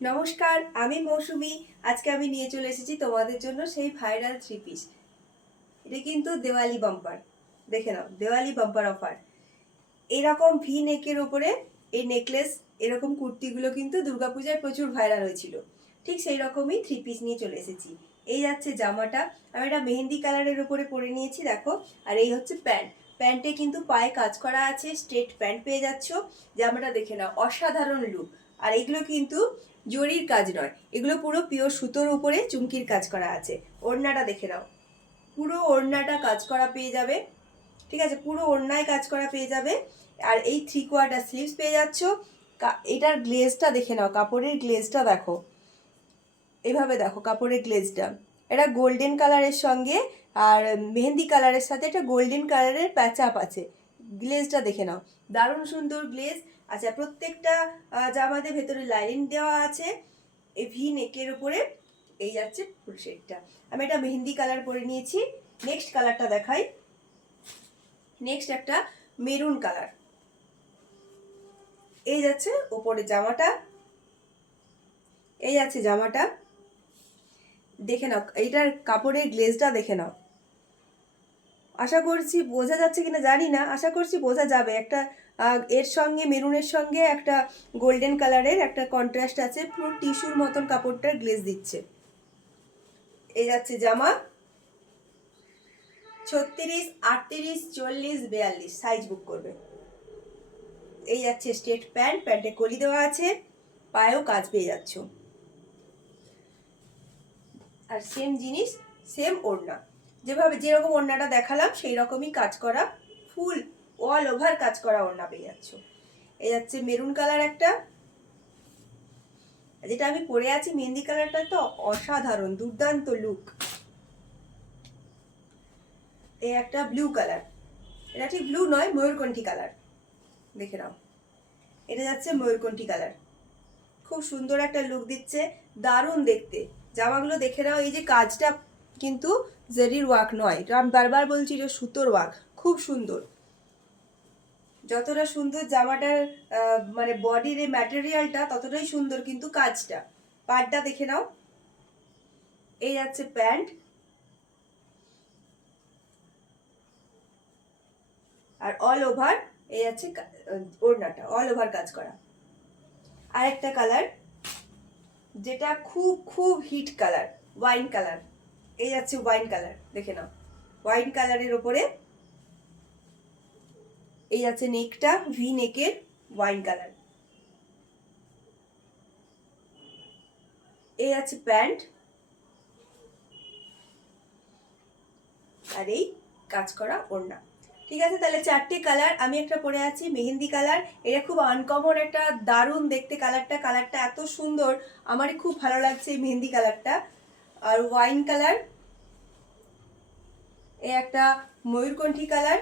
নমস্কার, আমি মৌসুমি। আজকে আমি নিয়ে চলে এসেছি তোমাদের জন্য সেই ভাইরাল থ্রি পিস। এটা কিন্তু দেওয়ালি বাম্পার। দেখে নাও, দেওয়ালি বাম্পার অফার। এরকম ভি নেকের ওপরে এই নেকলেস, এরকম কুর্তিগুলো কিন্তু দুর্গাপূজায় প্রচুর ভাইরাল হয়েছিল। ঠিক সেই রকমই থ্রি পিস নিয়ে চলে এসেছি। এই যাচ্ছে জামাটা, আমি এটা মেহেন্দি কালারের ওপরে পরে নিয়েছি, দেখো। আর এই হচ্ছে প্যান্ট। প্যান্টে কিন্তু পায়ে কাজ করা আছে, স্ট্রেট প্যান্ট পেয়ে যাচ্ছ। জামাটা দেখে নাও, অসাধারণ লুক। আর এগুলো কিন্তু জরির কাজ নয়, এগুলো পুরো পিওর সুতোর উপরে চুমকির কাজ করা আছে। ওড়নাটা দেখে নাও, পুরো ওড়নাটা কাজ করা পেয়ে যাবে। ঠিক আছে, পুরো ওড়নায় কাজ করা পেয়ে যাবে। আর এই 3/4 স্লিভস পেয়ে যাচ্ছ। এটার গ্লেজটা দেখে নাও, কাপড়ের গ্লেজটা দেখো, এভাবে দেখো কাপড়ের গ্লেজটা। এটা গোল্ডেন কালারের সঙ্গে আর মেহেন্দি কালারের সাথে এটা গোল্ডেন কালারের প্যাচ আপ আছে। গ্লেজটা দেখে নাও, দারুণ সুন্দর গ্লেজ। আচ্ছা, প্রত্যেকটা জামাতে ভেতরে লাইনিং দেওয়া আছে। এই ভি নেকের উপরে এই যাচ্ছে ফুল শেডটা। আমি এটা মেহেন্দি কালার পরে নিয়েছি। নেক্সট কালারটা দেখাই। নেক্সট একটা মেরুন কালার। এই যাচ্ছে ওপরে জামাটা, এই যাচ্ছে জামাটা। দেখে নাও এইটার কাপড়ের গ্লেজটা দেখে নাও। আশা করছি বোঝা যাচ্ছে কিনা জানি না, আশা করছি বোঝা যাবে। একটা এর সঙ্গে মেরুনের সঙ্গে একটা গোল্ডেন কালারের একটা কন্ট্রাস্ট আছে, পুরো টিস্যুর মতন কাপড়টার গ্লেজ দিচ্ছে। এই যাচ্ছে জামা। 36, 38, 40, 42 সাইজ বুক করবে। এই যাচ্ছে স্ট্রেট প্যান্ট, প্যান্টে কলি দেওয়া আছে, পায়েও কাজ পেয়ে যাচ্ছ। আর সেম জিনিস, সেম ওড়না, যেরকম ওড়নাটা দেখালাম সেই রকমই কাজ করা, ফুল অল ওভার কাজ করা ওড়না পেয়ে যাচ্ছ। এই যাচ্ছে মেরুন কালার একটা, যেটা আমি পরে আছি মেহেন্দি কালারটা তো অসাধারণ, দুর্দান্ত লুক। এই একটা ব্লু কালার, এটা ঠিক ব্লু নয়, ময়ূরকণ্ঠী কালার। দেখে নাও, এটা যাচ্ছে ময়ূরকণ্ঠী কালার। খুব সুন্দর একটা লুক দিচ্ছে, দারুণ দেখতে। জামাগুলো দেখে নাও, এই যে কাজটা কিন্তু জেরির ওয়ার্ক নয়, এটা আমি বারবার বলছি, এটা সুতোর ওয়ার্ক, খুব সুন্দর। যতটা সুন্দর জামাটার মানে বডির এই ম্যাটেরিয়ালটা ততটাই সুন্দর কিন্তু কাজটা। পাড়টা দেখে নাও। এই যাচ্ছে প্যান্ট, আর অল ওভার এই যাচ্ছে ওড়নাটা, অল ওভার কাজ করা। আরেকটা কালার, যেটা খুব খুব হিট কালার, ওয়াইন কালার। এই যাচ্ছে ওয়াইন কালার, দেখে নাও, ওয়াইন কালারের ওপরে এই যাচ্ছে নেকটা, ভি নেকের ওয়াইন কালার। এই আছে প্যান্ট, আর এই কাজ করা ওড়না। ঠিক আছে, তাহলে 4টে কালার। আমি একটা পরে আছি মেহেন্দি কালার, এটা খুব আনকমন একটা দারুণ দেখতে কালারটা, কালারটা এত সুন্দর, আমারই খুব ভালো লাগছে এই মেহেন্দি কালারটা। আর ওয়াইন কালার, এই একটা ময়ূরকণ্ঠী কালার,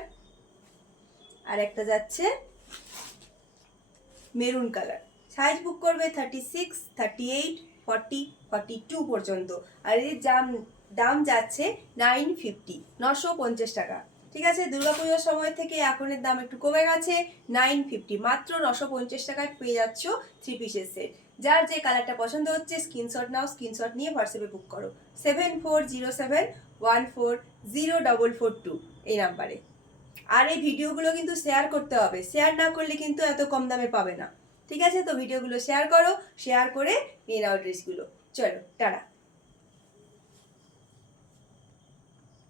আর একটা যাচ্ছে মেরুন কালার। সাইজ বুক করবে 36, 38, 40, 42 পর্যন্ত। আর এর দাম যাচ্ছে 950, 950 টাকা। ঠিক আছে, দুর্গাপুজোর সময় থেকে এখনের দাম একটু কমে গেছে। 950, মাত্র 950 টাকায় পেয়ে যাচ্ছ থ্রি পিসের সেট। যার যে কালারটা পছন্দ হচ্ছে স্ক্রিনশট নাও, স্ক্রিনশট নিয়ে হোয়াটসঅ্যাপে বুক করো 740714404442 এই নাম্বারে। আর এই ভিডিওগুলো কিন্তু শেয়ার করতে হবে, শেয়ার না করলে কিন্তু এত কম দামে পাবে না। ঠিক আছে, তো ভিডিওগুলো শেয়ার করো, শেয়ার করে নিয়ে নাও ড্রেসগুলো। চলো টাটা।